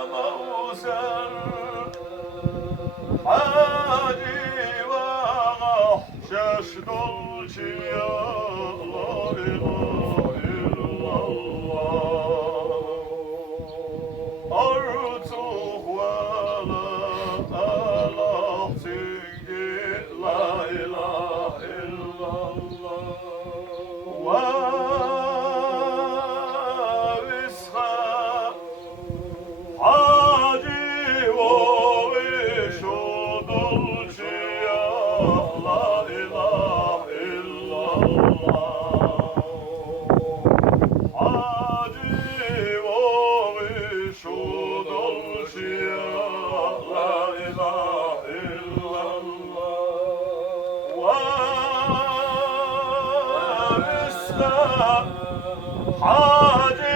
وموسى الحاجي وغحشش دولشي يا لا إله إلا الله أرزق ولا أله تنجي لا إله إلا الله وإسحاق حاجي ووشدلشي يا لا إله إلا الله حاجي ووشدلشي يا لا إله إلا الله وإسحاق حاجي